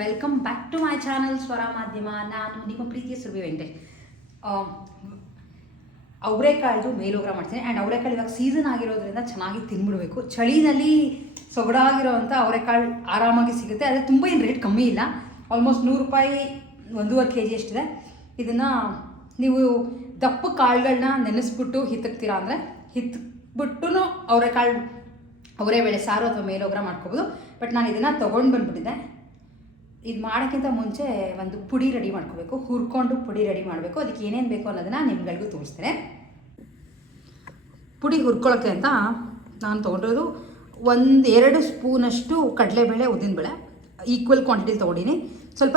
Welcome back to my channel Swara Madhyama. ನಾನು ನಿಮ್ಮ ಪ್ರೀತಿಯ ಸುರಭಿ ವೆಂಕಟೇಶ್. ಅವರೆಕಾಳ್ದು ಮೇಲೋಗ್ರ ಮಾಡ್ತೀನಿ. ಆ್ಯಂಡ್ ಅವರೆಕಾಳು ಇವಾಗ ಸೀಸನ್ ಆಗಿರೋದ್ರಿಂದ ಚೆನ್ನಾಗಿ ತಿನ್ಬಿಡಬೇಕು. ಚಳಿನಲ್ಲಿ ಸೊಗಡಾಗಿರೋವಂಥ ಅವರೆಕಾಳು ಆರಾಮಾಗಿ ಸಿಗುತ್ತೆ. ಆದರೆ ತುಂಬ ಏನು ರೇಟ್ ಕಮ್ಮಿ ಇಲ್ಲ. ಆಲ್ಮೋಸ್ಟ್ 100 ರೂಪಾಯಿ 1.5 kg ಎಷ್ಟಿದೆ. ಇದನ್ನು ನೀವು ದಪ್ಪ ಕಾಳುಗಳನ್ನ ನೆನೆಸ್ಬಿಟ್ಟು ಹಿತ್ತಕ್ತೀರಾ ಅಂದರೆ ಹಿತ್ಬಿಟ್ಟು ಅವರೆಬೇಳೆ ಸಾರು ಅಥವಾ ಮೇಲೋಗ್ರ ಮಾಡ್ಕೋಬೋದು. ಬಟ್ ನಾನು ಇದನ್ನು ತೊಗೊಂಡು ಬಂದುಬಿಟ್ಟಿದ್ದೆ. ಇದು ಮಾಡೋಕ್ಕಿಂತ ಮುಂಚೆ ಒಂದು ಪುಡಿ ರೆಡಿ ಮಾಡ್ಕೋಬೇಕು. ಹುರ್ಕೊಂಡು ಪುಡಿ ರೆಡಿ ಮಾಡಬೇಕು. ಅದಕ್ಕೆ ಏನೇನು ಬೇಕು ಅನ್ನೋದನ್ನು ನಿಮ್ಗಳಿಗೂ ತೋರಿಸ್ತೇನೆ. ಪುಡಿ ಹುರ್ಕೊಳ್ಳೋಕ್ಕೆ ಅಂತ ನಾನು ತೊಗೊಂಡಿರೋದು 1-2 ಸ್ಪೂನಷ್ಟು ಕಡಲೆಬೇಳೆ, ಉದ್ದಿನಬೇಳೆ ಈಕ್ವಲ್ ಕ್ವಾಂಟಿಟಿಲಿ ತೊಗೊಂಡಿನಿ. ಸ್ವಲ್ಪ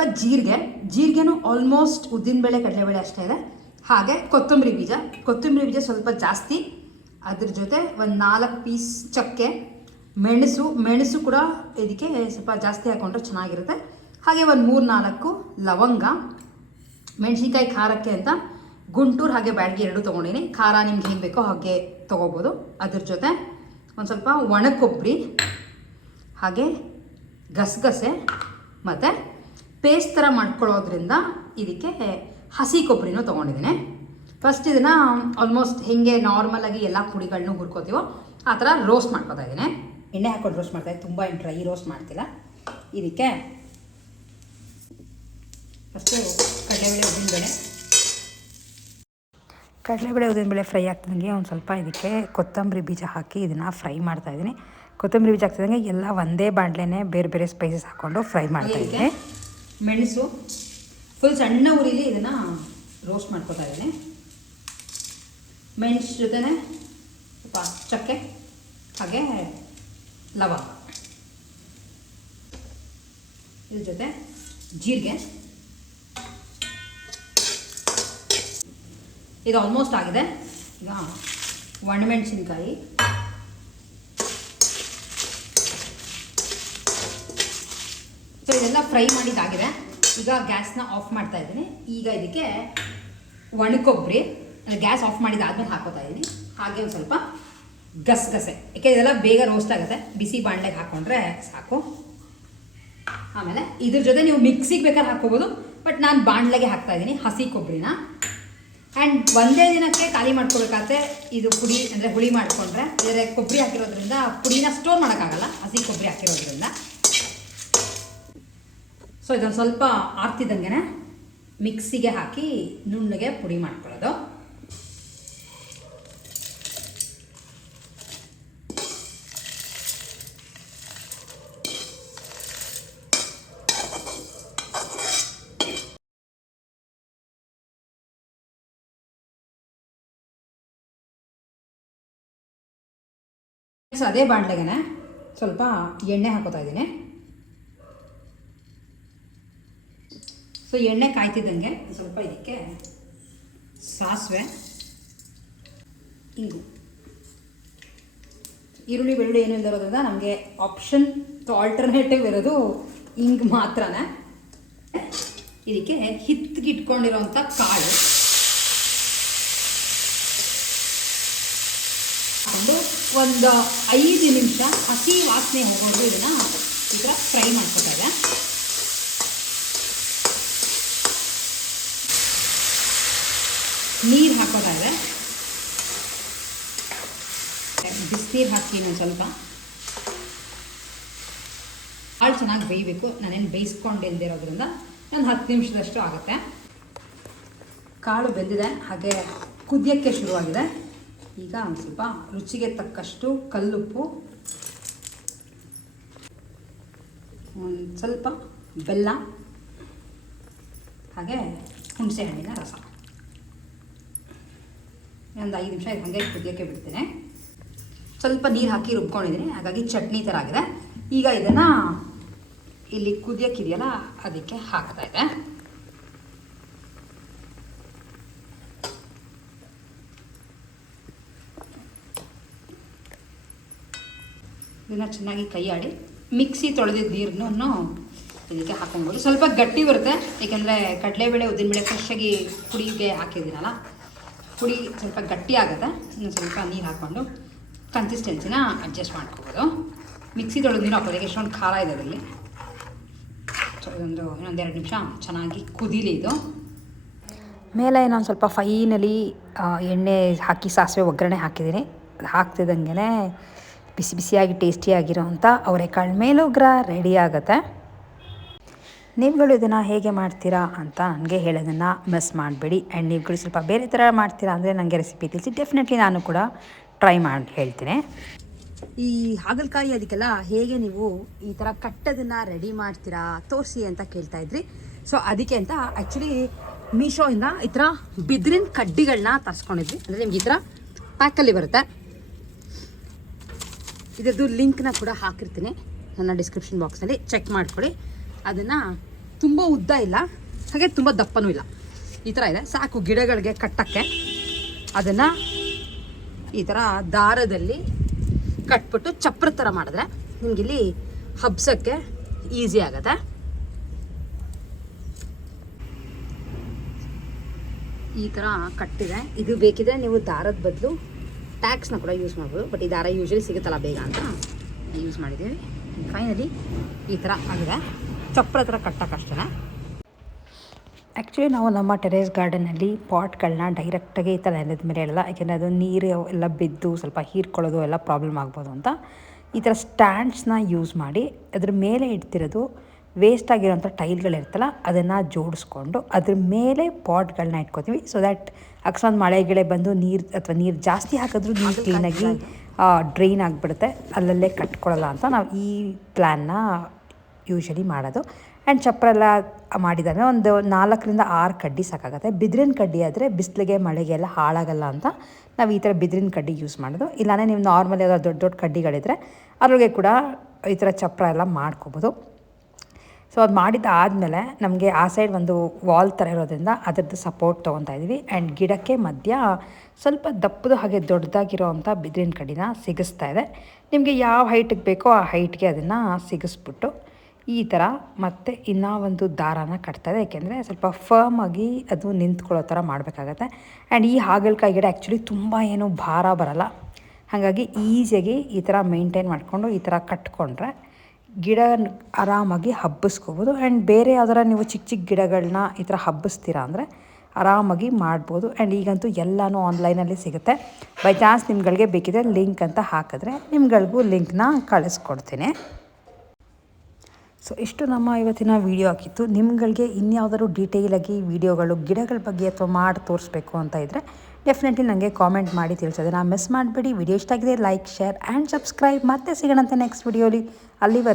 ಜೀರಿಗೆನೂ ಆಲ್ಮೋಸ್ಟ್ ಉದ್ದಿನಬೇಳೆ ಕಡಲೆಬೇಳೆ ಅಷ್ಟೇ ಇದೆ. ಹಾಗೆ ಕೊತ್ತಂಬರಿ ಬೀಜ ಸ್ವಲ್ಪ ಜಾಸ್ತಿ. ಅದ್ರ ಜೊತೆ ಒಂದು 4 ಪೀಸ್ ಚಕ್ಕೆ, ಮೆಣಸು ಕೂಡ ಇದಕ್ಕೆ ಸ್ವಲ್ಪ ಜಾಸ್ತಿ ಹಾಕ್ಕೊಂಡ್ರೆ ಚೆನ್ನಾಗಿರುತ್ತೆ. ಹಾಗೆ ಒಂದು 3-4 ಲವಂಗ, ಮೆಣಸಿನ್ಕಾಯಿ ಖಾರಕ್ಕೆ ಅಂತ ಗುಂಟೂರು ಹಾಗೆ ಬ್ಯಾಡಗಿ 2 ತೊಗೊಂಡಿನಿ. ಖಾರ ನಿಮ್ಗೆ ಏನು ಬೇಕೋ ಹಾಗೆ ತೊಗೋಬೋದು. ಅದ್ರ ಜೊತೆ ಒಂದು ಸ್ವಲ್ಪ ಒಣ ಕೊಬ್ಬರಿ, ಹಾಗೆ ಗಸಗಸೆ ಮತ್ತು ಪೇಸ್ಟ್ ಥರ ಮಾಡ್ಕೊಳ್ಳೋದ್ರಿಂದ ಇದಕ್ಕೆ ಹಸಿ ಕೊಬ್ಬರಿನೂ ತೊಗೊಂಡಿದ್ದೀನಿ. ಫಸ್ಟ್ ಇದನ್ನು ಆಲ್ಮೋಸ್ಟ್ ಹೇಗೆ ನಾರ್ಮಲಾಗಿ ಎಲ್ಲ ಪುಡಿಗಳನ್ನೂ ಹುರ್ಕೋತೀವೋ ಆ ಥರ ರೋಸ್ಟ್ ಮಾಡ್ಕೊತಾ ಇದ್ದೀನಿ. ಎಣ್ಣೆ ಹಾಕೊಂಡು ರೋಸ್ಟ್ ಮಾಡ್ತಾಯಿದ್ದೀನಿ. ತುಂಬ ಏನು ಡ್ರೈ ರೋಸ್ಟ್ ಮಾಡ್ತಿಲ್ಲ. ಇದಕ್ಕೆ ಫಸ್ಟು ಕಡಲೆಬೇಳೆ ಉದ್ದಿನಬೇಳೆ ಫ್ರೈ ಆಗ್ತಿದ್ದಂಗೆ ಒಂದು ಸ್ವಲ್ಪ ಇದಕ್ಕೆ ಕೊತ್ತಂಬರಿ ಬೀಜ ಹಾಕಿ ಇದನ್ನು ಫ್ರೈ ಮಾಡ್ತಾಯಿದ್ದೀನಿ. ಕೊತ್ತಂಬರಿ ಬೀಜ ಹಾಕ್ತಿದ್ದಂಗೆ ಎಲ್ಲ ಒಂದೇ ಬಾಣಲೆನೇ ಬೇರೆ ಬೇರೆ ಸ್ಪೈಸಸ್ ಹಾಕ್ಕೊಂಡು ಫ್ರೈ ಮಾಡ್ತಾಯಿದ್ದೀನಿ. ಮೆಣಸು ಫುಲ್ ಸಣ್ಣ ಉರಿಲಿ ಇದನ್ನು ರೋಸ್ಟ್ ಮಾಡ್ಕೊತಾ ಇದ್ದೀನಿ. ಮೆಣಸು ಜೊತೆನೇ ಸ್ವಲ್ಪ ಚಕ್ಕೆ ಹಾಗೆ ಲವಂಗ, ಇದ್ರ ಜೊತೆ ಜೀರಿಗೆ. ಇದು ಆಲ್ಮೋಸ್ಟ್ ಆಗಿದೆ. ಈಗ ಒಣಮೆಣಸಿನ್ಕಾಯಿ, ಸೊ ಇದೆಲ್ಲ ಫ್ರೈ ಮಾಡಿದ್ದಾಗಿದೆ. ಈಗ ಗ್ಯಾಸ್ನ ಆಫ್ ಮಾಡ್ತಾ ಇದ್ದೀನಿ. ಈಗ ಇದಕ್ಕೆ ಒಣ ಕೊಬ್ಬರಿ ಗ್ಯಾಸ್ ಆಫ್ ಮಾಡಿದ್ದಾದ್ಮೇಲೆ ಹಾಕೋತಾ ಇದ್ದೀನಿ. ಹಾಗೆ ಒಂದು ಸ್ವಲ್ಪ ಗಸಗಸೆ, ಯಾಕೆ ಇದೆಲ್ಲ ಬೇಗ ರೋಸ್ಟ್ ಆಗುತ್ತೆ. ಬಿಸಿ ಬಾಣಲೆಗೆ ಹಾಕ್ಕೊಂಡ್ರೆ ಸಾಕು. ಆಮೇಲೆ ಇದ್ರ ಜೊತೆ ನೀವು ಮಿಕ್ಸಿಗೆ ಬೇಕಾದ್ರೆ ಹಾಕ್ಕೋಬೋದು. ಬಟ್ ನಾನು ಬಾಣಲೆಗೆ ಹಾಕ್ತಾಯಿದ್ದೀನಿ ಹಸಿ ಕೊಬ್ಬರಿನ. ಆ್ಯಂಡ್ ಒಂದೇ ದಿನಕ್ಕೆ ಖಾಲಿ ಮಾಡ್ಕೋಬೇಕಾದ್ರೆ ಇದು ಪುಡಿ ಅಂದರೆ ಹುಳಿ ಮಾಡಿಕೊಂಡ್ರೆ ಬೇರೆ ಕೊಬ್ಬರಿ ಹಾಕಿರೋದ್ರಿಂದ ಪುಡಿನ ಸ್ಟೋರ್ ಮಾಡೋಕ್ಕಾಗಲ್ಲ, ಹಸಿ ಕೊಬ್ಬರಿ ಹಾಕಿರೋದ್ರಿಂದ. ಸೊ ಇದೊಂದು ಸ್ವಲ್ಪ ಆರ್ತಿದ್ದಂಗೆ ಮಿಕ್ಸಿಗೆ ಹಾಕಿ ನುಣ್ಣಗೆ ಪುಡಿ ಮಾಡ್ಕೊಳ್ಳೋದು. ಅದೇ ಬಾಣಲೆಗೆ ಸ್ವಲ್ಪ ಎಣ್ಣೆ ಹಾಕೋತಾ ಇದ್ದೀನಿ. ಸೊ ಎಣ್ಣೆ ಕಾಯ್ತಿದ್ದಂಗೆ ಸ್ವಲ್ಪ ಇದಕ್ಕೆ ಸಾಸಿವೆ, ಇಂಗು, ಈರುಳ್ಳಿ ಬೆಳ್ಳುಳ್ಳಿ ಏನು ಇಲ್ಲದಿರೋದ್ರಿಂದ ನಮಗೆ ಆಲ್ಟರ್ನೇಟಿವ್ ಇರೋದು ಇಂಗು ಮಾತ್ರನೇ. ಇದಕ್ಕೆ ಹಿತ್ತಿಗಿಟ್ಕೊಂಡಿರೋಂಥ ಕಾಳು ಹಾಕೊಂಡು ಒಂದು 5 ನಿಮಿಷ ಹಸಿ ವಾಸನೆ ಹೋಗೋದು ಇದನ್ನು ಈ ಥರ ಫ್ರೈ ಮಾಡ್ಕೊತಾ ಇದೆ. ನೀರು ಹಾಕೋತಾ ಇದೆ. ಬಿಸಿನೀರು ಹಾಕಿ ಇನ್ನೊಂದು ಸ್ವಲ್ಪ ಕಾಳು ಚೆನ್ನಾಗಿ ಬೇಯಬೇಕು. ನಾನೇನು ಬೇಯಿಸ್ಕೊಂಡಿಲ್ದಿರೋದ್ರಿಂದ ಒಂದು 10 ನಿಮಿಷದಷ್ಟು ಆಗುತ್ತೆ. ಕಾಳು ಬೆಂದಿದೆ, ಹಾಗೆ ಕುದಿಯೋಕ್ಕೆ ಶುರುವಾಗಿದೆ. ಈಗ ಒಂದು ಸ್ವಲ್ಪ ರುಚಿಗೆ ತಕ್ಕಷ್ಟು ಕಲ್ಲುಪ್ಪು, ಒಂದು ಸ್ವಲ್ಪ ಬೆಲ್ಲ, ಹಾಗೆ ಹುಣಸೆ ಹಣ್ಣಿನ ರಸ. ಒಂದು 5 ನಿಮಿಷ ಇದು ಹಾಗೆ ಕುದಿಯೋಕ್ಕೆ ಬಿಡ್ತೀನಿ. ಸ್ವಲ್ಪ ನೀರು ಹಾಕಿ ರುಬ್ಕೊಂಡಿದ್ದೀನಿ, ಹಾಗಾಗಿ ಚಟ್ನಿ ಥರ ಆಗಿದೆ. ಈಗ ಇದನ್ನು ಇಲ್ಲಿ ಕುದಿಯೋಕ್ಕಿದೆಯಲ್ಲ ಅದಕ್ಕೆ ಹಾಕ್ತಾಯಿದೆ. ಇದನ್ನು ಚೆನ್ನಾಗಿ ಕೈ ಆಡಿ ಮಿಕ್ಸಿ ತೊಳೆದಿದ್ದ ನೀರನ್ನು ಇದಕ್ಕೆ ಹಾಕೊಬೋದು. ಸ್ವಲ್ಪ ಗಟ್ಟಿ ಬರುತ್ತೆ, ಏಕೆಂದರೆ ಕಡಲೆಬೇಳೆ ಉದ್ದಿನಬೇಳೆ ಫ್ರೆಶ್ಶಾಗಿ ಪುಡಿಗೆ ಹಾಕಿದ್ದೀನಲ್ಲ, ಪುಡಿ ಸ್ವಲ್ಪ ಗಟ್ಟಿ ಆಗುತ್ತೆ. ಇನ್ನು ಸ್ವಲ್ಪ ನೀರು ಹಾಕ್ಕೊಂಡು ಕನ್ಸಿಸ್ಟೆನ್ಸಿನ ಅಡ್ಜಸ್ಟ್ ಮಾಡ್ಕೋಬೋದು. ಮಿಕ್ಸಿ ತೊಳೆದು ನೀರು ಹಾಕೋದಕ್ಕೆ ಎಷ್ಟೊಂದು ಖಾರ ಇದೆ ಅದರಲ್ಲಿ. ಸೊ ಇನ್ನೊಂದೆರಡು ನಿಮಿಷ ಚೆನ್ನಾಗಿ ಕುದೀಲಿ ಇದು. ಮೇಲೆ ನಾನು ಸ್ವಲ್ಪ ಫೈನಲಿ ಎಣ್ಣೆ ಹಾಕಿ ಸಾಸಿವೆ ಒಗ್ಗರಣೆ ಹಾಕಿದ್ದೀನಿ. ಅದು ಹಾಕ್ತಿದ್ದಂಗೆ ಬಿಸಿ ಬಿಸಿಯಾಗಿ ಟೇಸ್ಟಿಯಾಗಿರೋವಂಥ ಅವರೆಕಾಳು ಮೇಲುಗ್ರ ರೆಡಿ ಆಗುತ್ತೆ. ನೀವುಗಳು ಇದನ್ನು ಹೇಗೆ ಮಾಡ್ತೀರಾ ಅಂತ ನನಗೆ ಹೇಳೋದನ್ನು ಮಿಸ್ ಮಾಡಬೇಡಿ. ಆ್ಯಂಡ್ ನೀವುಗಳು ಸ್ವಲ್ಪ ಬೇರೆ ಥರ ಮಾಡ್ತೀರಾ ಅಂದರೆ ನನಗೆ ರೆಸಿಪಿ ತಿಳಿಸಿ. ಡೆಫಿನೆಟ್ಲಿ ನಾನು ಕೂಡ ಟ್ರೈ ಮಾಡಿ ಹೇಳ್ತೀನಿ. ಈ ಹಾಗಲಕಾಯಿ ಅದಕ್ಕೆಲ್ಲ ಹೇಗೆ ನೀವು ಈ ಥರ ಕಟ್ಟೋದನ್ನು ರೆಡಿ ಮಾಡ್ತೀರಾ ತೋರಿಸಿ ಅಂತ ಕೇಳ್ತಾಯಿದ್ರಿ. ಸೊ ಅದಕ್ಕೆ ಅಂತ ಆ್ಯಕ್ಚುಲಿ ಮೀಶೋಯಿಂದ ಈ ಥರ ಬಿದಿರಿನ ಕಡ್ಡಿಗಳನ್ನ ತರಿಸ್ಕೊಂಡಿದ್ವಿ. ಅಂದರೆ ನಿಮ್ಗೆ ಈ ಥರ ಪ್ಯಾಕಲ್ಲಿ ಬರುತ್ತೆ. ಇದರದ್ದು ಲಿಂಕ್ನ ಕೂಡ ಹಾಕಿರ್ತೀನಿ ನನ್ನ ಡಿಸ್ಕ್ರಿಪ್ಷನ್ ಬಾಕ್ಸಲ್ಲಿ, ಚೆಕ್ ಮಾಡ್ಕೊಳ್ಳಿ. ಅದನ್ನು ತುಂಬ ಉದ್ದ ಇಲ್ಲ, ಹಾಗೆ ತುಂಬ ದಪ್ಪನೂ ಇಲ್ಲ, ಈ ಥರ ಇದೆ. ಸಾಕು ಗಿಡಗಳಿಗೆ ಕಟ್ಟಕ್ಕೆ. ಅದನ್ನು ಈ ಥರ ದಾರದಲ್ಲಿ ಕಟ್ಬಿಟ್ಟು ಚಪ್ರ ಥರ ಮಾಡಿದ್ರೆ ನಿಮಗಿಲ್ಲಿ ಹಬ್ಸೋಕ್ಕೆ ಈಸಿ ಆಗುತ್ತೆ. ಈ ಥರ ಕಟ್ಟಿದೆ. ಇದು ಬೇಕಿದ್ರೆ ನೀವು ದಾರದ ಬದಲು ಟ್ಯಾಕ್ಸ್ನ ಕೂಡ ಯೂಸ್ ಮಾಡ್ಬೋದು. ಬಟ್ ಈ ದಾರ ಯೂಶ್ವಲಿ ಸಿಗುತ್ತಲ್ಲ ಬೇಗ ಅಂತ ಯೂಸ್ ಮಾಡಿದ್ದೀವಿ. ಫೈನಲಿ ಈ ಥರ ಆಗಿದೆ. ಚಪ್ರ ಥರ ಕಟ್ಟಕ್ಕಷ್ಟೇ. ಆ್ಯಕ್ಚುಲಿ ನಾವು ನಮ್ಮ ಟೆರೇಸ್ ಗಾರ್ಡನಲ್ಲಿ ಪಾಟ್ಗಳನ್ನ ಡೈರೆಕ್ಟಾಗಿ ಈ ಥರ ನೆಲದ ಮೇಲೆ ಇಡಲ್ಲ. ಯಾಕೆಂದರೆ ಅದು ನೀರು ಎಲ್ಲ ಬಿದ್ದು ಸ್ವಲ್ಪ ಹೀರ್ಕೊಳ್ಳೋದು ಎಲ್ಲ ಪ್ರಾಬ್ಲಮ್ ಆಗ್ಬೋದು ಅಂತ ಈ ಥರ ಸ್ಟ್ಯಾಂಡ್ಸ್ನ ಯೂಸ್ ಮಾಡಿ ಅದ್ರ ಮೇಲೆ ಇಡ್ತಿರೋದು ವೇಸ್ಟ್ ಆಗಿರೋಂಥ ಟೈಲ್ಗಳಿರ್ತಲ್ಲ ಅದನ್ನು ಜೋಡಿಸ್ಕೊಂಡು ಅದ್ರ ಮೇಲೆ ಪಾಟ್ಗಳನ್ನ ಇಟ್ಕೋತೀವಿ. ಸೊ ದ್ಯಾಟ್ ಅಕಸ್ಮಾತ್ ಮಳೆ ಗಿಳೆ ಬಂದು ನೀರು ಜಾಸ್ತಿ ಹಾಕಿದ್ರೂ ನೀರು ಕ್ಲೀನಾಗಿ ಡ್ರೈನ್ ಆಗಿಬಿಡುತ್ತೆ, ಅಲ್ಲಲ್ಲೇ ಕಟ್ಕೊಳ್ಳಲ್ಲ ಅಂತ ನಾವು ಈ ಪ್ಲ್ಯಾನ್ನ ಯೂಶ್ವಲಿ ಮಾಡೋದು. ಆ್ಯಂಡ್ ಚಪ್ರ ಎಲ್ಲ ಮಾಡಿದಾಗ ಒಂದು 4ರಿಂದ 6 ಕಡ್ಡಿ ಸಾಕಾಗುತ್ತೆ. ಬಿದಿರಿನ ಕಡ್ಡಿ ಆದರೆ ಬಿಸಿಲಿಗೆ ಮಳೆಗೆಲ್ಲ ಹಾಳಾಗಲ್ಲ ಅಂತ ನಾವು ಈ ಥರ ಬಿದಿರಿನ ಕಡ್ಡಿ ಯೂಸ್ ಮಾಡೋದು. ಇಲ್ಲಾಂದರೆ ನೀವು ನಾರ್ಮಲ್ ಯಾವ್ದಾದ್ರು ದೊಡ್ಡ ದೊಡ್ಡ ಕಡ್ಡಿಗಳಿದ್ರೆ ಅದ್ರೊಳಗೆ ಕೂಡ ಈ ಥರ ಚಪ್ರ ಎಲ್ಲ ಮಾಡ್ಕೋಬೋದು. ಸೊ ಅದು ಮಾಡಿದ್ದಾದಮೇಲೆ ನಮಗೆ ಆ ಸೈಡ್ ಒಂದು ವಾಲ್ ಥರ ಇರೋದ್ರಿಂದ ಅದರದ್ದು ಸಪೋರ್ಟ್ ತೊಗೊತಾ ಇದ್ದೀವಿ. ಆ್ಯಂಡ್ ಗಿಡಕ್ಕೆ ಮಧ್ಯ ಸ್ವಲ್ಪ ದಪ್ಪದು ಹಾಗೆ ದೊಡ್ಡದಾಗಿರೋವಂಥ ಬಿದಿರಿನ ಕಡ್ಡಿನ ಸಿಗಿಸ್ತಾ ಇದೆ. ನಿಮಗೆ ಯಾವ ಹೈಟಿಗೆ ಬೇಕೋ ಆ ಹೈಟ್ಗೆ ಅದನ್ನು ಸಿಗಿಸ್ಬಿಟ್ಟು ಈ ಥರ ಮತ್ತೆ ಇನ್ನೂ ಒಂದು ದಾರಾನ ಕಟ್ತಾಯಿದೆ. ಏಕೆಂದರೆ ಸ್ವಲ್ಪ ಫರ್ಮಾಗಿ ಅದು ನಿಂತ್ಕೊಳ್ಳೋ ಥರ ಮಾಡಬೇಕಾಗತ್ತೆ. ಆ್ಯಂಡ್ ಈ ಹಾಗಲಕಾಯಿ ಗಿಡ ಆ್ಯಕ್ಚುಲಿ ತುಂಬ ಏನು ಭಾರ ಬರಲ್ಲ, ಹಾಗಾಗಿ ಈಸಿಯಾಗಿ ಈ ಥರ ಮೇಂಟೈನ್ ಮಾಡಿಕೊಂಡು ಈ ಥರ ಕಟ್ಕೊಂಡ್ರೆ ಗಿಡ ಆರಾಮಾಗಿ ಹಬ್ಬಿಸ್ಕೋಬೋದು. ಆ್ಯಂಡ್ ಬೇರೆ ಯಾವ್ದಾರ ನೀವು ಚಿಕ್ಕ ಚಿಕ್ಕ ಗಿಡಗಳನ್ನ ಈ ಥರ ಹಬ್ಬಿಸ್ತೀರಾ ಅಂದರೆ ಆರಾಮಾಗಿ ಮಾಡ್ಬೋದು. ಆ್ಯಂಡ್ ಈಗಂತೂ ಎಲ್ಲನೂ ಆನ್ಲೈನಲ್ಲಿ ಸಿಗುತ್ತೆ. ಬೈ ಚಾನ್ಸ್ ನಿಮ್ಗಳಿಗೆ ಬೇಕಿದ್ರೆ ಲಿಂಕ್ ಅಂತ ಹಾಕಿದ್ರೆ ನಿಮ್ಗಳಿಗೂ ಲಿಂಕ್ನ ಕಳಿಸ್ಕೊಡ್ತೀನಿ. ಸೊ ಇಷ್ಟು ನಮ್ಮ ಇವತ್ತಿನ ವಿಡಿಯೋ ಆಗಿತ್ತು. ನಿಮ್ಗಳಿಗೆ ಇನ್ಯಾವುದಾದ್ರು ಡೀಟೇಲಾಗಿ ವಿಡಿಯೋಗಳು ಗಿಡಗಳ ಬಗ್ಗೆ ಅಥವಾ ಮಾಡಿ ತೋರಿಸ್ಬೇಕು ಅಂತ ಇದ್ದರೆ ಡೆಫಿನೆಟ್ಲಿ ನನಗೆ ಕಾಮೆಂಟ್ ಮಾಡಿ ತಿಳಿಸೋದನ್ನು ಮಿಸ್ ಮಾಡಬೇಡಿ. ವಿಡಿಯೋ ಇಷ್ಟ ಆಗಿದೆ ಲೈಕ್, ಶೇರ್ ಆ್ಯಂಡ್ ಸಬ್ಸ್ಕ್ರೈಬ್. ಮತ್ತೆ ಸಿಗೋಣಂತೆ ನೆಕ್ಸ್ಟ್ ವಿಡಿಯೋಲಿ. ಅಲ್ಲಿವರೆಗೂ